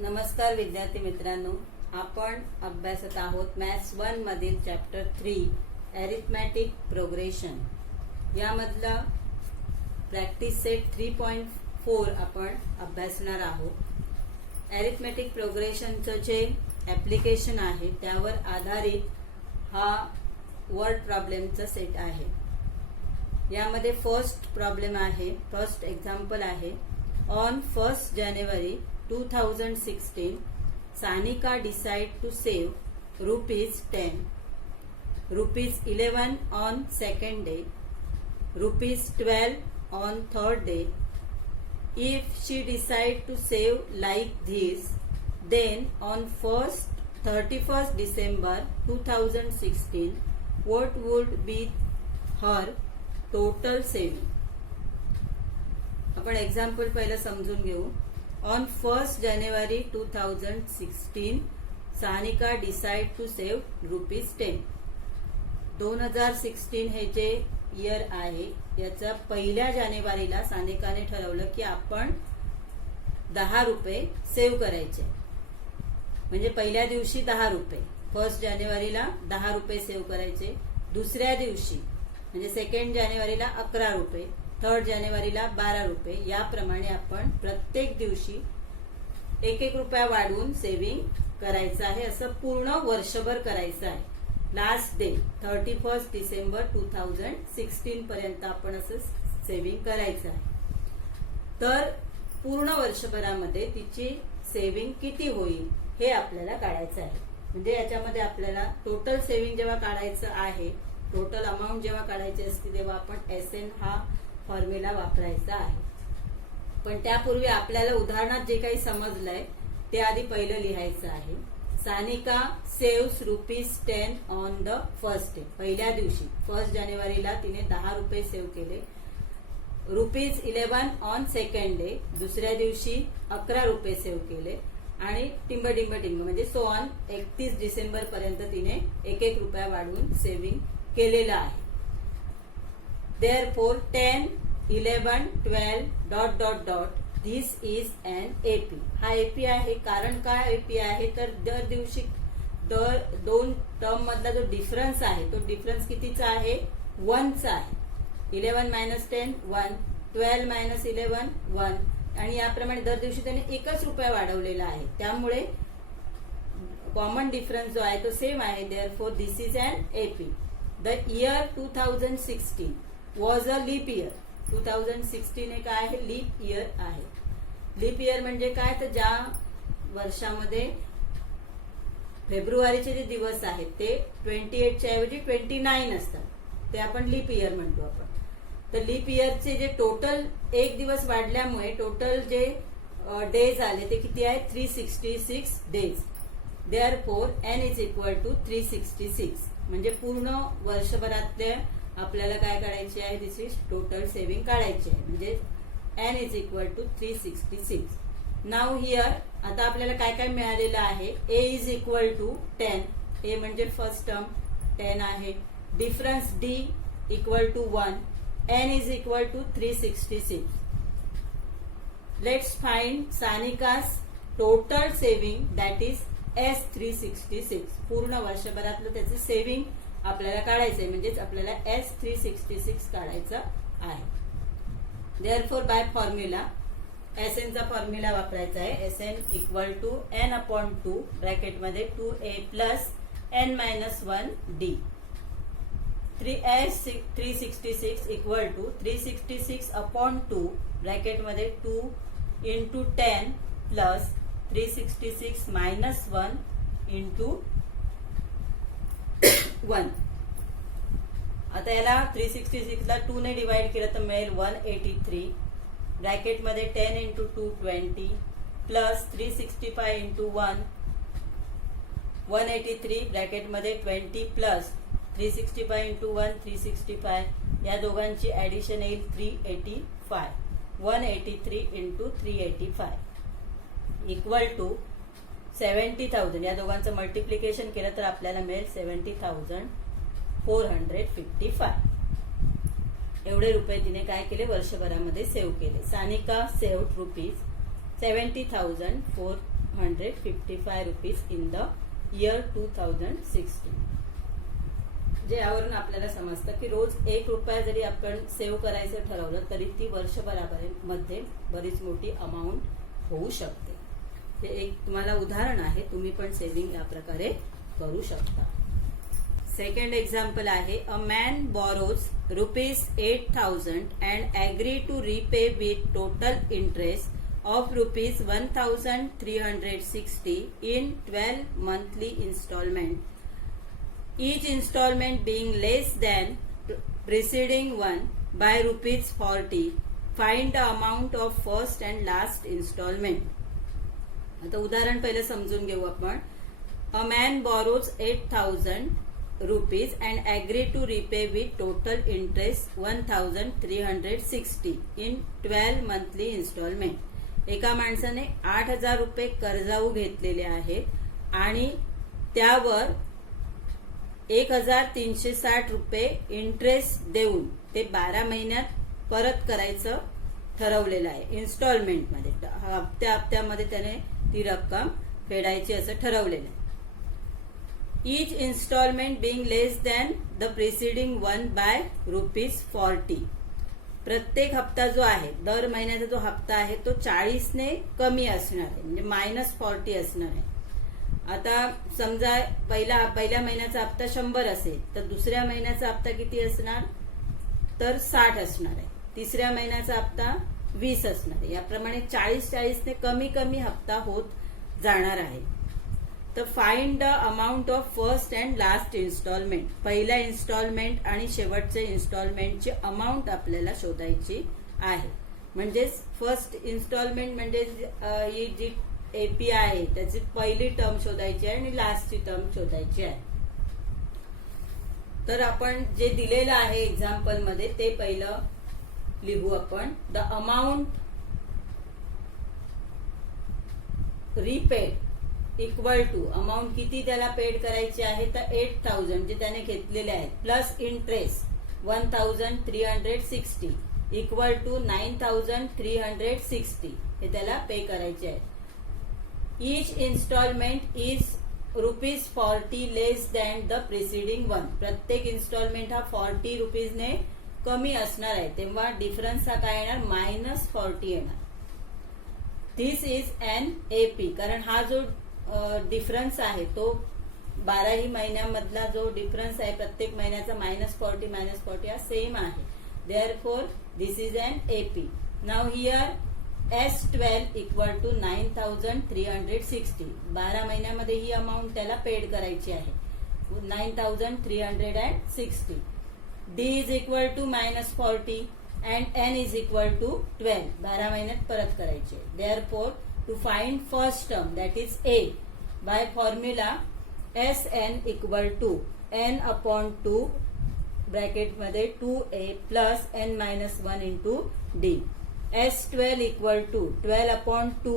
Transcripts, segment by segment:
नमस्कार विद्यार्थी मित्रांनो, आपण अभ्यासत आहोत मॅथ्स 1 मधील चॅप्टर 3 अरिथमॅटिक प्रोग्रेशन. यामधला प्रॅक्टिस सेट 3.4 आपण अभ्यासणार आहोत. अरिथमॅटिक प्रोग्रेशनचं जे ॲप्लिकेशन आहे त्यावर आधारित हा वर्ड प्रॉब्लेमचा सेट आहे. यामध्ये फर्स्ट प्रॉब्लेम आहे, फर्स्ट एक्झाम्पल आहे. On 1st January 2016, Sanika decide to save ₹10, ₹11 on second day, ₹12 on third day. If she decide to save like this, then on 31st December 2016, what would be her total saving? आपण example पहिलं समजून घेऊ. On 1st January 2016, Sanika decide to save ₹10. 2016 हे जे year आहे याचा 1 जानेवारीला सानिकाने ठरवलं की आपण ₹10 सेव्ह करायचे. म्हणजे पहिल्या दिवशी ₹10, 1st जानेवारीला ₹10 सेव्ह करायचे. दुसऱ्या दिवशी म्हणजे 2nd जानेवारीला ₹11, 3rd जानेवारीला ₹12. याप्रमाणे आपण प्रत्येक दिवशी ₹1 वाढवून सेव्हिंग करायचं आहे. असं पूर्ण वर्षभर करायचं आहे. लास्ट डे 31st December 2016 पर्यंत आपण असं सेव्हिंग करायचं आहे. तर पूर्ण वर्षभरामध्ये तिची सेव्हिंग किती होईल हे आपल्याला काढायचं आहे. म्हणजे याच्यामध्ये आपल्याला टोटल सेव्हिंग जेव्हा काढायचं आहे, टोटल अमाऊंट जेव्हा काढायची असते तेव्हा आपण SN हा फॉर्म्युला वापरायचा आहे. पण त्यापूर्वी आपल्याला उदाहरणात जे काही समजलंय ते आधी पहिलं लिहायचं आहे. Sanika saves ₹10 on the first day. पहिल्या दिवशी 1st जानेवारीला तिने ₹10 सेव्ह केले. ₹11 ऑन सेकंड डे. दुसऱ्या दिवशी ₹11 सेव्ह केले. आणि टिंब म्हणजे सो ऑन 31 डिसेंबर पर्यंत तिने ₹1 वाढवून सेव्हिंग केलेलं आहे. Therefore 10, 11, 12... This is an AP. हा AP आहे. कारण काय AP आहे तर दर दिवशी दोन टर्म मधला जो डिफरन्स आहे तो डिफरन्स कितीचा आहे? 1चा आहे. 11 - 10 1, 12 - 11 1. आणि याप्रमाणे दर दिवशी त्याने ₹1 वाढवलेला आहे. त्यामुळे कॉमन डिफरन्स जो आहे तो सेम आहे. Therefore this is an AP. The year 2016 was a leap year. 2016 हे काय आहे? लीप इयर आहे. लीप इयर म्हणजे काय तर ज्या वर्षामध्ये फेब्रुवारीचे जे दिवस आहेत ते 28 च्या ऐवजी 29 असतात, ते आपण लीप इयर म्हणतो आपण. तर लीप इयरचे जे टोटल एक दिवस वाढल्यामुळे टोटल जे डेज आले ते किती आहेत? 366 days. Therefore N is equal to 366. म्हणजे पूर्ण वर्षभरातल्या आपल्याला काय काढायची आहे? दिस इज टोटल सेव्हिंग काढायची आहे. म्हणजे N is equal to 366. Now here आता आपल्याला काय काय मिळालेलं आहे? A is equal to 10. A म्हणजे फर्स्ट टर्म 10 आहे. Difference D equal to 1. N is equal to 366. Let's find Sanika's total saving, that is S366. पूर्ण वर्षभरातलं त्याचे सेव्हिंग आपल्याला काढायचंय. म्हणजेच आपल्याला S366 काढायचं आहे. Therefore by फॉर्म्युला SN चा फॉर्म्युला वापरायचा आहे. SN इक्वल टू N/2 ब्रॅकेटमध्ये 2A plus N - 1D. 366 equal to 366/2 ब्रॅकेटमध्ये 2 × 10 प्लस 366 - 1 × 1. आता याला 366 ला 2 ने डिवाइड केलं तर मिळेल 183. ब्रॅकेटमध्ये 10 × 2 20 प्लस 365 × 1 183. ब्रॅकेटमध्ये 20 प्लस 365 × 1 365. या दोघांची ऍडिशन येईल 385. 183 × 385 इक्वल टू 70,000. या दोघांचं मल्टिप्लिकेशन केलं तर आपल्याला मिळेल 70,455. एवढे रुपये तिने काय केले? वर्षभरामध्ये सेव्ह केले. Sanika save ₹70,455. 255 rupees in the year 2016. जे यावरून आपल्याला समजतं की रोज 1 रुपया जरी आपण सेव्ह करायचं ठरवलं तरी ती वर्षभरामध्ये बरीच मोठी अमाऊंट होऊ शकते. हे एक तुम्हाला उदाहरण आहे, तुम्ही पण सेव्हिंग या प्रकारे करू शकता. सेकंड एक्झाम्पल आहे, a man borrows ₹8,000 and agree to repay with total interest of ₹1,360 in 12 monthly installment, each installment being less than preceding one by ₹40. Find the amount of first and last installment. आता उदाहरण पहिले समजून घेऊ आपण. A man borrows ₹8,000 and agree to repay with total interest ₹1,360 in 12 monthly installment. एका माणसाने ₹8,000 कर्जाऊ घेतलेले आहेत आणि त्यावर ₹1,360 इंटरेस्ट देऊन ते 12 महिन्यात परत करायचं ठरवलेलं आहे. इन्स्टॉलमेंटमध्ये हप्त्यामध्ये त्याने ती रक्कम फेडायची असं ठरवलेलं आहे. Each instalment being less than the preceding one by ₹40. प्रत्येक हप्ता जो आहे, दर महिन्याचा जो हप्ता आहे तो 40 ने कमी असणार आहे, म्हणजे -40 असणार आहे. आता समजा पहिल्या महिन्याचा हप्ता 100 असेल तर दुसऱ्या महिन्याचा हप्ता किती असणार, तर 60 असणार आहे. तिसऱ्या महिन्याचा हप्ता 20 असणार आहे. याप्रमाणे 40 ने कमी कमी हप्ता होत जाणार आहे. तर find the amount of first and last instalment. पहिल्या इन्स्टॉलमेंट आणि शेवटच्या इन्स्टॉलमेंटची अमाऊंट आपल्याला शोधायची आहे. म्हणजेच फर्स्ट इन्स्टॉलमेंट म्हणजे ही जी एपी आहे त्याची पहिली टर्म शोधायची आहे आणि लास्टची टर्म शोधायची आहे. तर आपण जे दिलेलं आहे एक्झाम्पल मध्ये ते पहिलं लिहू आपण. The amount repaid equal to, amount किती त्याला पेड करायची आहे तर 8,000 जे त्याने घेतलेले आहेत प्लस इंटरेस्ट 1,360 इक्वल टू 9,360 हे त्याला पे करायचे आहे. Each installment is ₹40 less than the preceding one. प्रत्येक इन्स्टॉलमेंट हा 40 रुपीजने कमी असणार आहे, तेव्हा डिफरन्स हा काय येणार, -40 येणार. दिस इज एन एपी, कारण हा जो डिफरन्स आहे तो 12 महिन्यामधला जो डिफरन्स आहे प्रत्येक महिन्याचा -40 हा सेम आहे. Therefore this is an AP. Now here S12 equal to 9,360. 12 महिन्यामध्ये ही अमाऊंट त्याला पेड करायची आहे 9,360. D इज इक्वल टू -40 अँड N इज इक्वल टू 12. 12 महिन्यात परत करायचे. Therefore to find first term that is A by formula SN equal to N/2 ब्रॅकेटमध्ये 2A plus N-1 into D. S12 equal to 12/2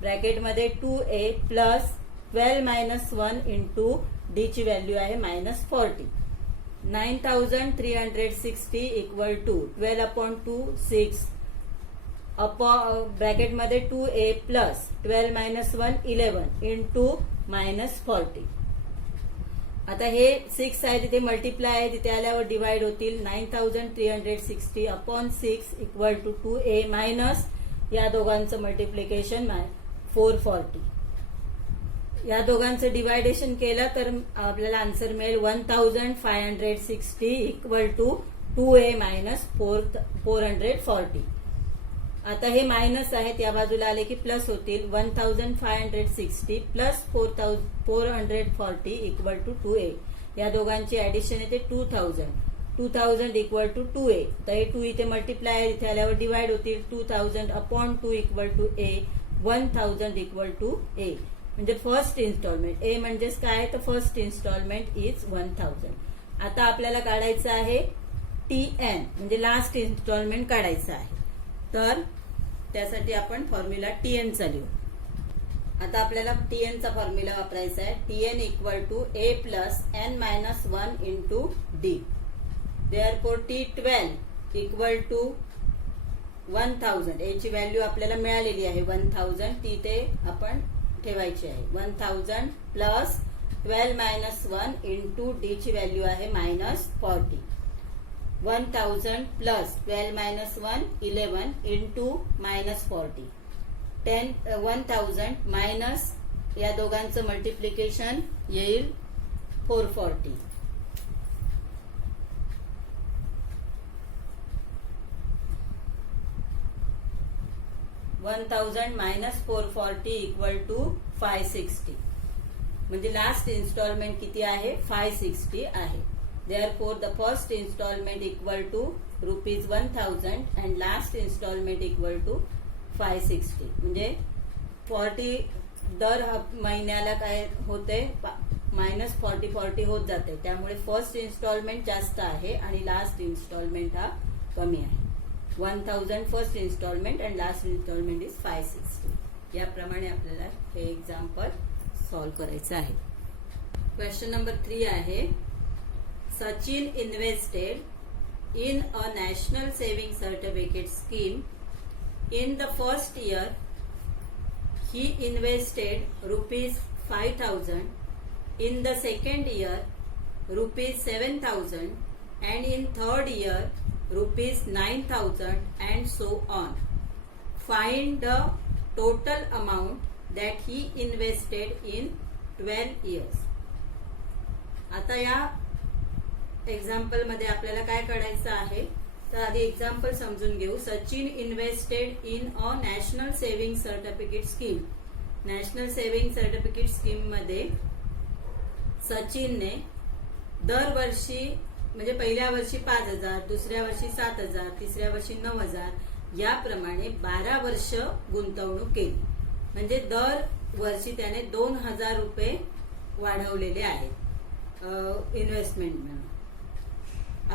ब्रॅकेटमध्ये 2A प्लस 12-1 इंटू D ची value आहे -40. 9,360 equal to 12/2 6 ब्रॅकेटमध्ये 2A plus 12-1 11 into -40. आता हे 6 आहे तिथे multiply आहे, तिथे आल्यावर डिवाइड होतील. 9,360 upon 6 equal to 2A minus या दोघांचं मल्टिप्लिकेशन 440. या दोघांचं डिवायडेशन केलं तर आपल्याला आन्सर मिळेल 1,560 इक्वल टू 2A मायनस 440. आता हे मायनस आहेत, या बाजूला आले की प्लस होतील. 1,560 प्लस 440 इक्वल टू 2A. या दोघांची ऍडिशन येते 2,000 इक्वल टू 2A. तर हे 2 इथे मल्टिप्लाय आहे, इथे आल्यावर डिवाइड होतील. 2,000 upon 2 equal to A. 1,000 equal to A. म्हणजे फर्स्ट इन्स्टॉलमेंट. ए म्हणजेच काय तर फर्स्ट इन्स्टॉलमेंट इज 1,000. आता आपल्याला काढायचं आहे TN म्हणजे लास्ट इन्स्टॉलमेंट काढायचं आहे. तर त्यासाठी आपण फॉर्म्युला TN चा लिहू. आता आपल्याला TN चा फॉर्म्युला वापरायचा आहे. TN equal to A plus N-1 into D. Therefore T12 equal to 1,000. A ची व्हॅल्यू आपल्याला मिळालेली आहे 1,000. ती ते आपण ठेवायची आहे. 1000 प्लस 12 मायनस 1 इंटू डी ची व्हॅल्यू आहे -40. 1000 प्लस 12 मायनस 1 11 इंटू -40. 1000 मायनस या दोघांचं मल्टिप्लिकेशन येईल 440. 1000 मायनस 440 इक्वल टू 560. म्हणजे लास्ट इन्स्टॉलमेंट किती आहे? 560 आहे. Therefore, the first installment equal to ₹1000 and last installment equal to 560. म्हणजे 40 दर महिन्याला काय होते? -40 होत जाते. त्यामुळे फर्स्ट इन्स्टॉलमेंट जास्त आहे आणि लास्ट इन्स्टॉलमेंट हा कमी आहे. 1000 first instalment and last instalment is 560. याप्रमाणे आपल्याला हे एक्झाम्पल सॉल्व्ह करायचं आहे. क्वेश्चन नंबर 3 आहे, Sachin invested in a national saving certificate scheme. In the first year, he invested ₹5,000. In the second year, ₹7,000, and in third year, ₹9,000, and so on. Find the total amount that he invested in 12 years. आता या example मध्ये आपल्याला काय काढायचं आहे? तर आधी example समजून घेऊ. Sachin invested in a national saving certificate scheme. National saving certificate scheme मध्ये सचिनने दरवर्षी म्हणजे पहिल्या वर्षी 5,000, दुसऱ्या वर्षी 7,000, तिसऱ्या वर्षी 9,000 याप्रमाणे 12 वर्ष गुंतवणूक केली. म्हणजे दर वर्षी त्याने 2,000 रुपये वाढवलेले आहेत इन्व्हेस्टमेंट म्हणून.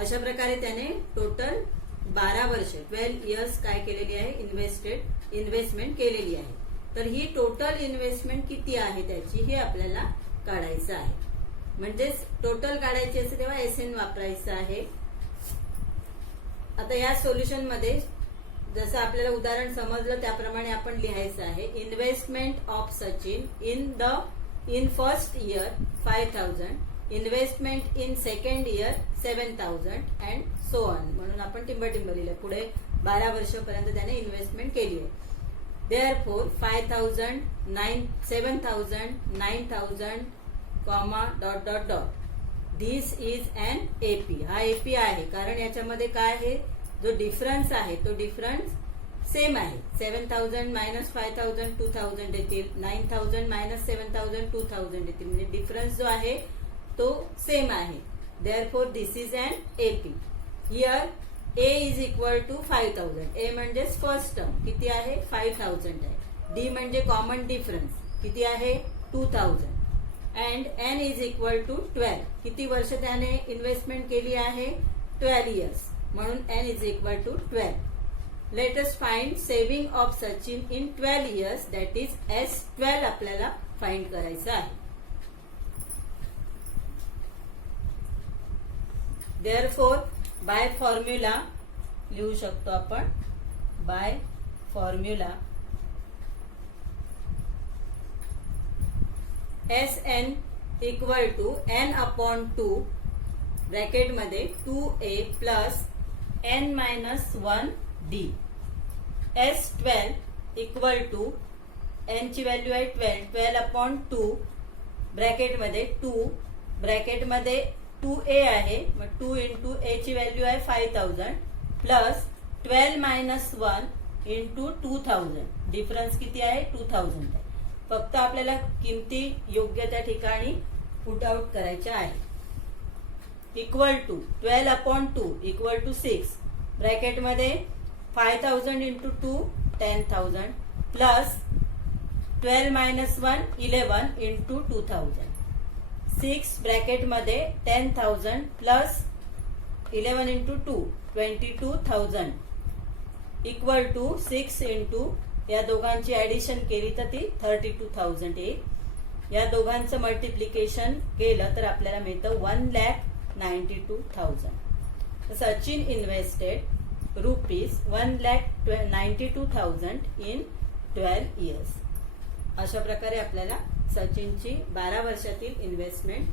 अशा प्रकारे त्याने टोटल 12 वर्ष 12 इयर्स काय केलेली आहे? इन्व्हेस्टमेंट केलेली आहे. तर ही टोटल इन्व्हेस्टमेंट किती आहे त्याची हे आपल्याला काढायचं आहे. म्हणजेच टोटल काढायची असेल तेव्हा SN वापरायचं आहे. आता या सोल्युशन मध्ये जसं आपल्याला उदाहरण समजलं त्याप्रमाणे आपण लिहायचं आहे. Investment of Sachin in first year 5,000, investment in second year 7,000 and so on. म्हणून आपण टिंबटिंब लिहिलं. पुढे 12 वर्षापर्यंत त्याने इन्व्हेस्टमेंट केली आहे. Therefore 5,000, 7,000, 9,000, dot dot dot. This is an AP. हा AP आहे कारण याच्यामध्ये काय आहे? जो डिफरन्स आहे तो डिफरन्स सेम आहे. 7,000 मायनस 5,000 2,000 येतील. 9,000 मायनस 7,000 2,000 येतील. म्हणजे डिफरन्स जो आहे तो सेम आहे. Therefore this is an AP. Here A is equal to 5,000. A म्हणजे फर्स्ट टर्म किती आहे? 5,000 आहे. D म्हणजे कॉमन डिफरन्स किती आहे? 2,000. And N is equal to 12. किती वर्ष त्याने इन्व्हेस्टमेंट केली आहे? 12 इयर्स. म्हणून N is equal to 12. Let us find saving of Sachin in 12 years, that is S12 आपल्याला फाइंड करायचं आहे. Therefore बाय फॉर्म्युला लिहू शकतो आपण. By formula SN equal to N/2 bracket मध्ये 2A plus N-1D. S12 equal to N ची value आहे 12/2 bracket मध्ये 2 ब्रॅकेट मध्ये 2A आहे. मग 2 इंटू A ची व्हॅल्यू आहे 5,000 प्लस 12 मायनस 1 इंटू 2,000. डिफरन्स किती आहे? 2,000 आहे. फक्त आपल्याला किमती योग्य त्या ठिकाणी पुट आउट करायच्या आहे. Equal to 12/2 equal to 6 bracket मध्ये 5,000 into 2 10,000 plus 12 minus 1 11 into 2,000. 6 bracket मध्ये 10,000 plus 11 into 2 22,000 equal to 6 into या दोघांची ऍडिशन केली तर ती 32,000 येईल. या दोघांचं मल्टिप्लिकेशन केलं तर आपल्याला मिळतं 1,92,000. Sachin invested ₹1,92,000 in 12 years. अशा प्रकारे आपल्याला सचिनची 12 वर्षातील इन्व्हेस्टमेंट